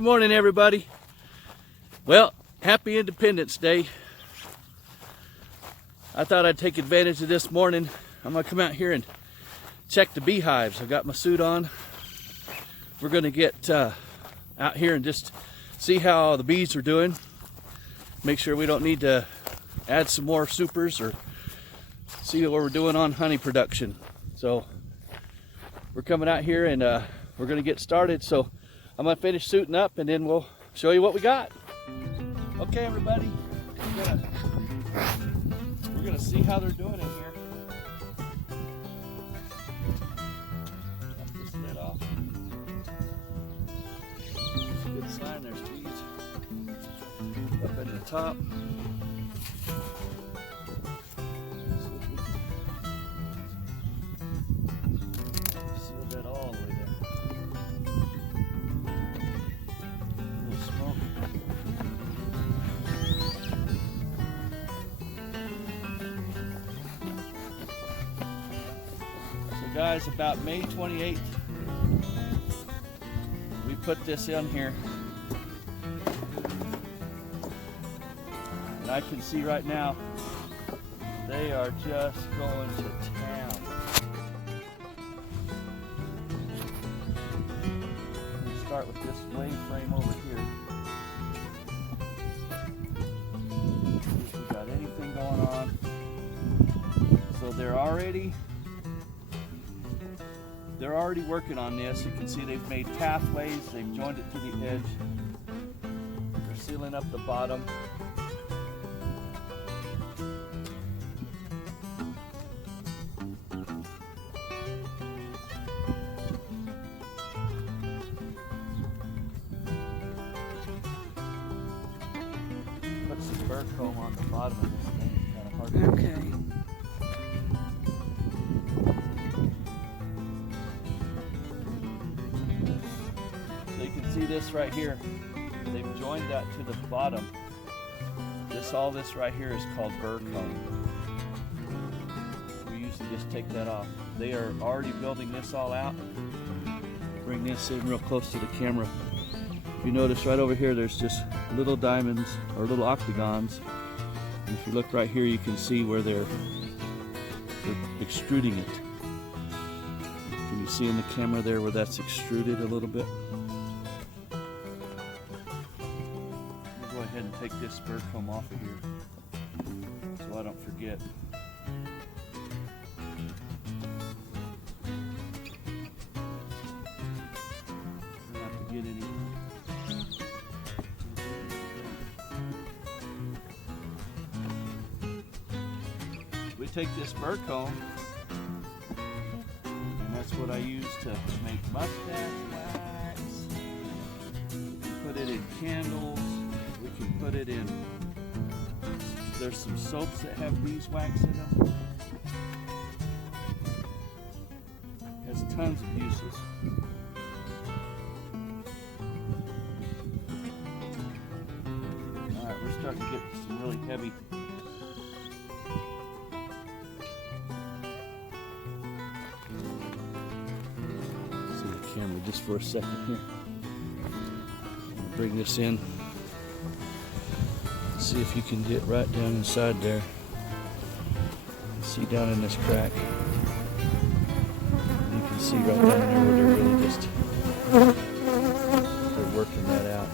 Good morning, everybody. Well, happy Independence Day. I thought I'd take advantage of this morning. I'm gonna come out here and check the beehives. I've got my suit on. We're gonna get out here and just see how the bees are doing. Make sure we don't need to add some more supers or see what we're doing on honey production. So we're coming out here and we're gonna get started. So I'm gonna finish suiting up and then we'll show you what we got. Okay, everybody, we're gonna see how they're doing in here. Got this lid off. It's a good sign. There's bees up at the top. Seal that all the way down. A little smoke. Guys, about May 28th, we put this in here, and I can see right now they are just going to town. We'll start with this wave frame over here. See if we got anything going on. So they're already working on this. You can see they've made pathways, they've joined it to the edge. They're sealing up the bottom. Put some burr comb on the bottom of this thing. It's kind of hard to Okay. See this right here, they've joined that to the bottom. All this right here is called burr comb. We usually just take that off. They are already building this all out. Bring this in real close to the camera. If you notice right over here, there's just little diamonds or little octagons. And if you look right here, you can see where they're extruding it. Can you see in the camera there where that's extruded a little bit? Go ahead and take this burr comb off of here so I don't forget. Not to get any. We take this burr comb, and that's what I use to make mustache wax. Put it in candles. We can put it in, there's some soaps that have beeswax in them. It has tons of uses. Alright, we're starting to get some really heavy. See the camera just for a second here. Bring this in. See if you can get right down inside there. See down in this crack. You can see right down there where they're really just they're working that out.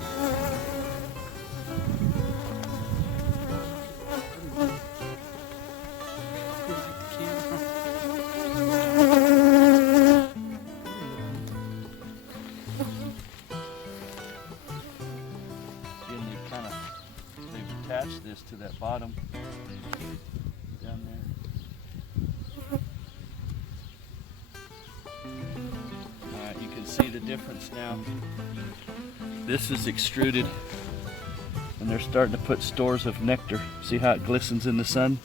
Attach this to that bottom down there. Alright, you can see the difference now. This is extruded and they're starting to put stores of nectar. See how it glistens in the sun?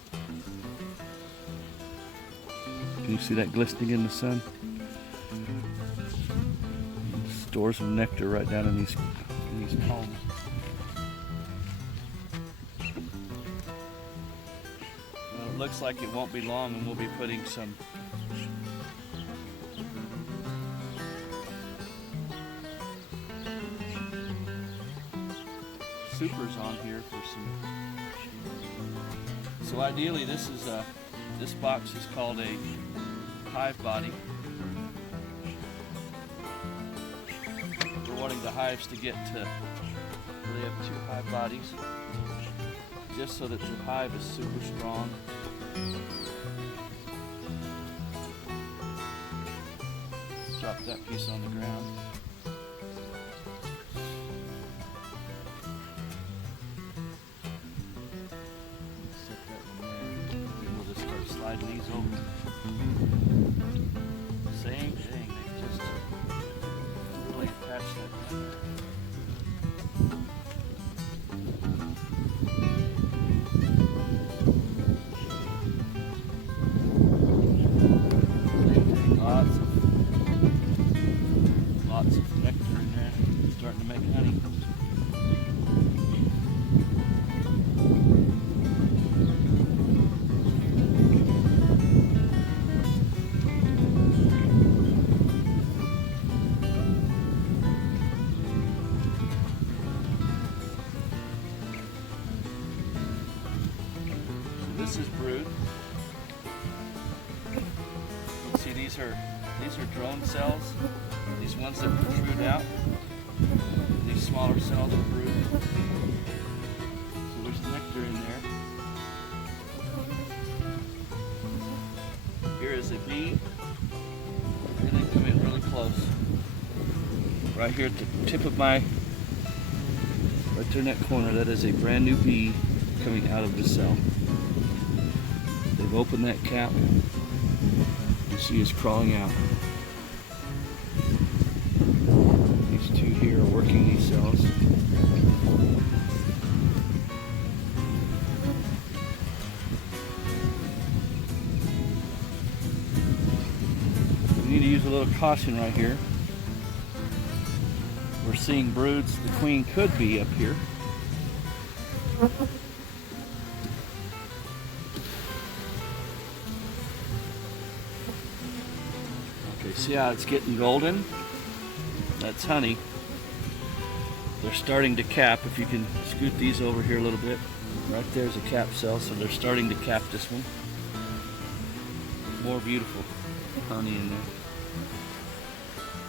Can you see that glistening in the sun? Stores of nectar right down in these combs. Looks like it won't be long and we'll be putting some supers on here for some. So ideally, this box is called a hive body. We're wanting the hives to get to where they have 2 hive bodies, just so that the hive is super strong. Drop that piece on the ground. Set that one there. And we'll just start sliding these over. Same thing, they just really attach that together. Lots of nectar in there, starting to make honey. This is brood. You see these are drone cells. These ones that protrude out. These smaller cells are brood. So there's nectar in there. Here is a bee. Here they come in really close. Right here at the tip of my, right there in that corner, that is a brand new bee coming out of the cell. They've opened that cap. You see it's crawling out. These 2 here are working these cells. We need to use a little caution right here. We're seeing broods. The queen could be up here. Okay, see how it's getting golden? That's honey. They're starting to cap. If you can scoot these over here a little bit. Right there's a cap cell, so they're starting to cap this one. More beautiful honey in there.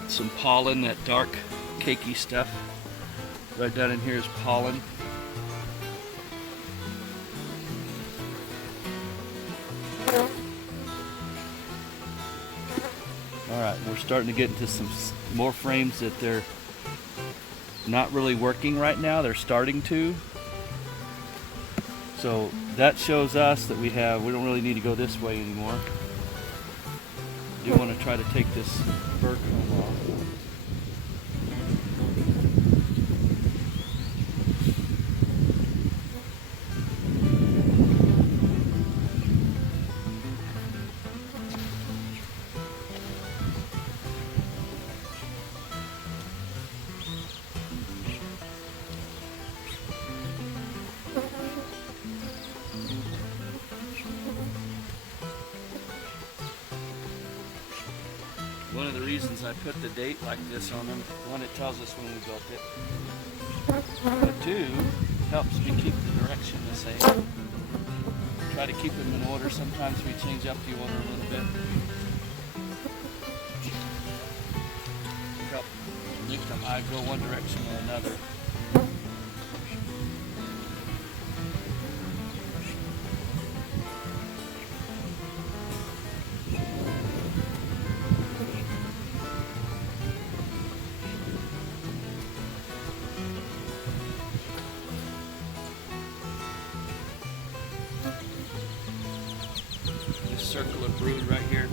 Some pollen, that dark, cakey stuff. Right down in here is pollen. Alright, we're starting to get into some more frames that they're not really working right now. They're starting to. So that shows us that we don't really need to go this way anymore. I do want to try to take this fur comb off. One of the reasons I put the date like this on them, one, it tells us when we built it, but 2, helps me keep the direction the same. Try to keep them in order. Sometimes we change up the order a little bit. Help make the hive go one direction or another. Circle of brood right here.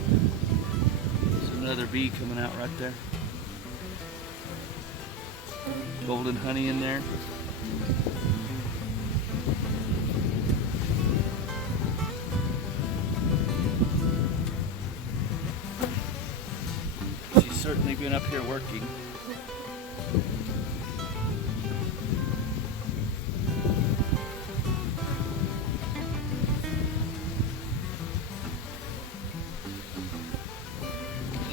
There's another bee coming out right there. Golden honey in there. She's certainly been up here working.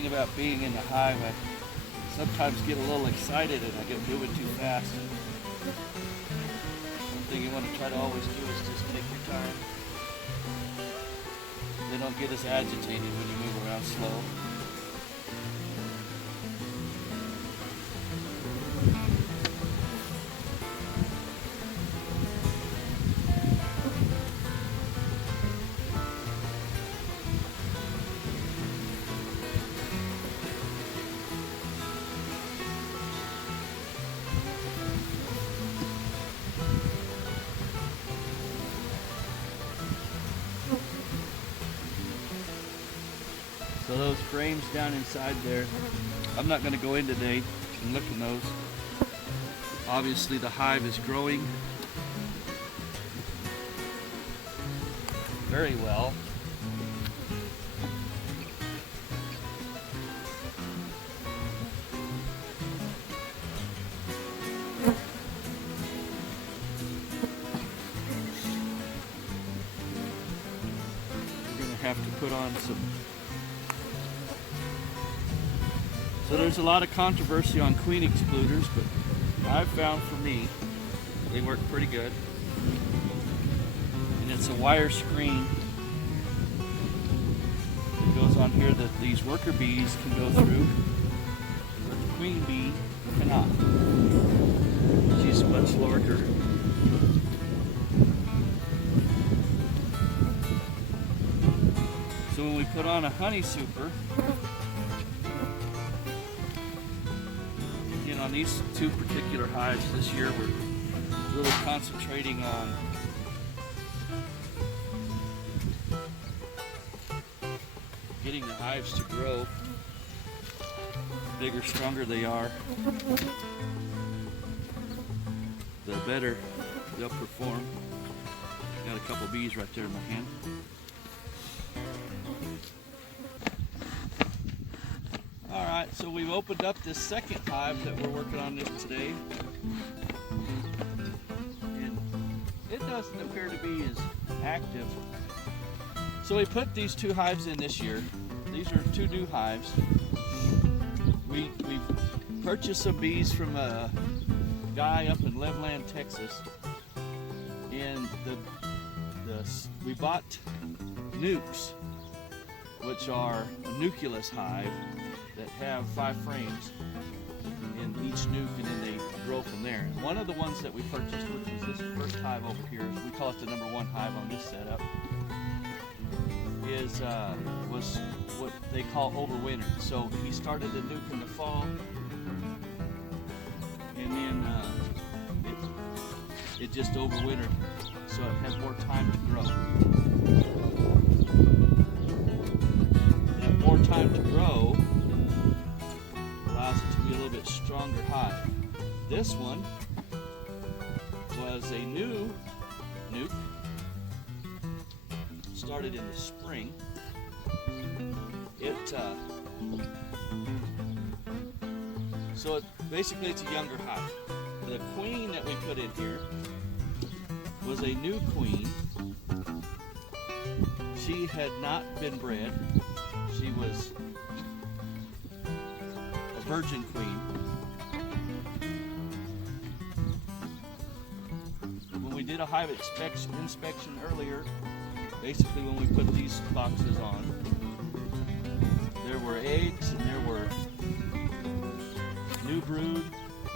About being in the hive, I sometimes get a little excited and I get moving too fast. thing you want to try to always do is just take your time. They don't get as agitated when you move around slow. So those frames down inside there, I'm not going to go in today and look in those. Obviously the hive is growing very well. We're going to have to put on some. So there's a lot of controversy on queen excluders, but I've found for me, they work pretty good. And it's a wire screen that goes on here that these worker bees can go through, but the queen bee cannot. She's much larger. So when we put on a honey super, on these two particular hives this year, we're really concentrating on getting the hives to grow. The bigger, stronger they are, the better they'll perform. Got a couple bees right there in my hand. Alright, so we've opened up this second hive that we're working on this today. And it doesn't appear to be as active. So we put these two hives in this year. These are two new hives. We purchased some bees from a guy up in Loveland, Texas. And we bought nukes, which are a nucleus hive that have 5 frames in each nuke, and then they grow from there. And one of the ones that we purchased, which was this first hive over here, we call it the number 1 hive on this setup, was what they call overwintered. So he started the nuke in the fall, and then it just overwintered, so it has more time to grow. And more time to grow allows it to be a little bit stronger hive. This one was a new nuke, started in the spring. Basically it's a younger hive. The queen that we put in here was a new queen. She had not been bred. She was a virgin queen. When we did a hive inspection earlier, basically when we put these boxes on, there were eggs and there were new brood,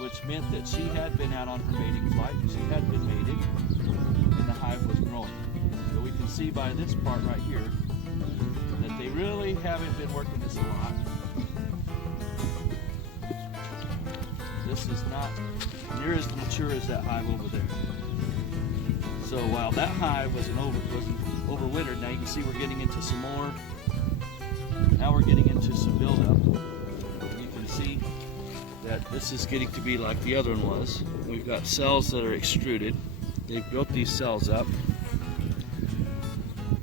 which meant that she had been out on her mating flight and she had been mated, and the hive was growing. So we can see by this part right here that they really haven't been working this a lot. This is not near as mature as that hive over there. So while that hive wasn't overwintered, now you can see we're getting into some more. Now we're getting into some buildup. You can see that this is getting to be like the other one was. We've got cells that are extruded. They've built these cells up.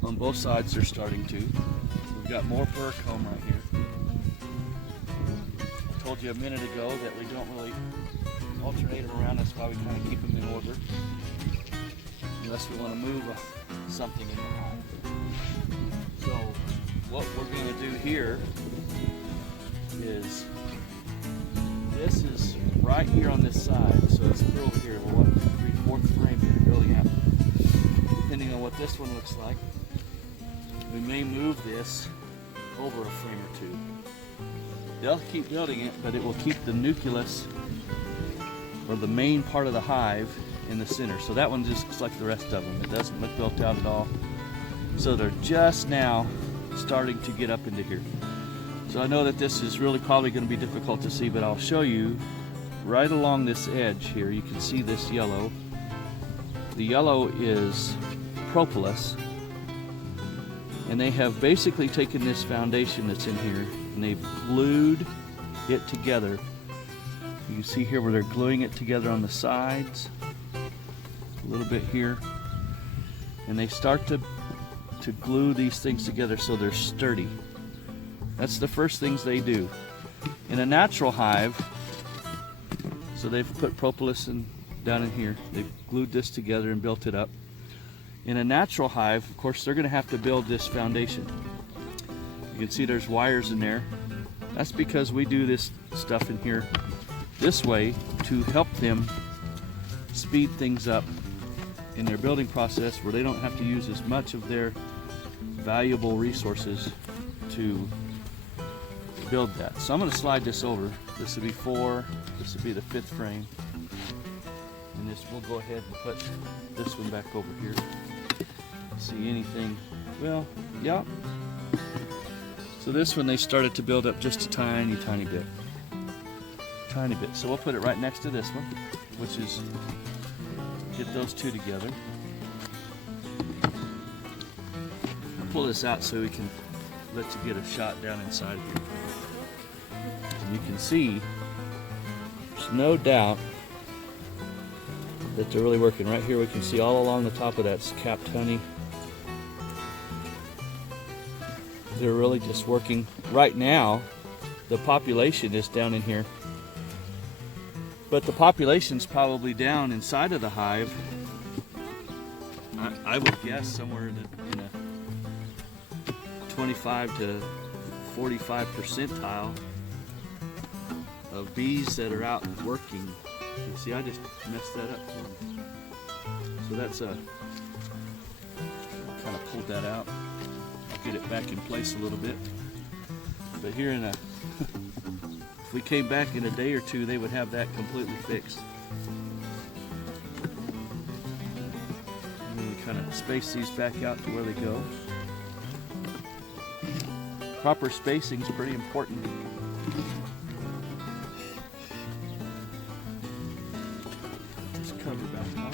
On both sides they're starting to. We've got more fur comb right here. I told you a minute ago that we don't really alternate them around. That's why we kind of keep them in order, unless we want to move something in the hive. So what we're going to do here is This is right here on this side, so it's through here. Well, 1, 2, 3, 4th frame here, building out. Depending on what this one looks like, we may move this over a frame or two. They'll keep building it, but it will keep the nucleus, or the main part of the hive, in the center. So that one just looks like the rest of them. It doesn't look built out at all. So they're just now starting to get up into here. So I know that this is really probably going to be difficult to see, but I'll show you right along this edge here. You can see this yellow. The yellow is propolis, and they have basically taken this foundation that's in here and they've glued it together. You can see here where they're gluing it together on the sides, a little bit here, and they start to glue these things together so they're sturdy. That's the first things they do. In a natural hive, so they've put propolis down in here, they've glued this together and built it up. In a natural hive, of course, they're going to have to build this foundation. You can see there's wires in there. That's because we do this stuff in here this way to help them speed things up in their building process, where they don't have to use as much of their valuable resources to build that. So I'm going to slide this over. This would be 4, this would be the 5th frame, and this, we'll go ahead and put this one back over here. See anything? Well, yeah. So this one they started to build up just a tiny bit. Tiny bit. So we'll put it right next to this one, which is, get those two together. I'll pull this out so we can let you get a shot down inside here. And you can see there's no doubt that they're really working. Right here we can see all along the top of that's capped honey. They're really just working. Right now, the population is down in here, but the population's probably down inside of the hive. I would guess somewhere in a 25 to 45 percentile of bees that are out working. You see, I just messed that up for them. So that's a, kind of pulled that out. Get it back in place a little bit. But here in a, if we came back in a day or two, they would have that completely fixed. And then we kind of space these back out to where they go. Proper spacing is pretty important. Just cover back on.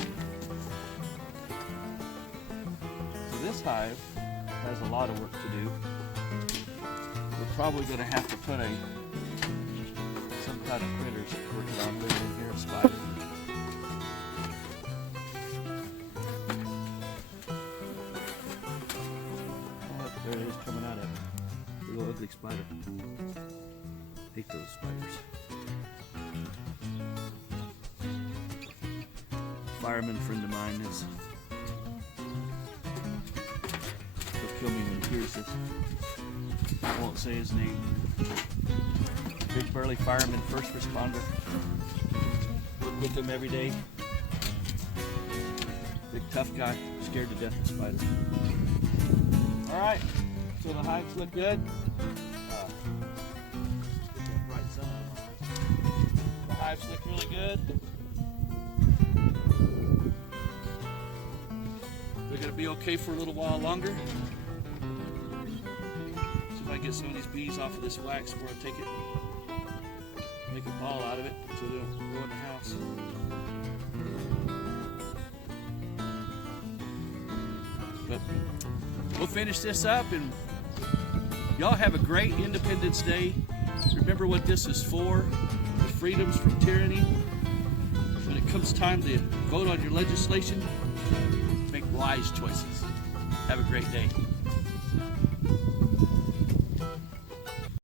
So this hive has a lot of work to do. We're probably going to have to put some kind of critters working on living in here, a spider. Oh, there it is coming out of it. Little ugly spider. Hate those spiders. Fireman friend of mine is. Kill me when he hears this. I won't say his name. Big burly fireman, first responder. Work with him every day. Big tough guy, scared to death of spiders. Alright, so the hives look good. The hives look really good. They're going to be okay for a little while longer. Get some of these bees off of this wax before I take it, make a ball out of it so they don't go in the house. But we'll finish this up, and y'all have a great Independence Day. Remember what this is for, the freedoms from tyranny. When it comes time to vote on your legislation, make wise choices. Have a great day.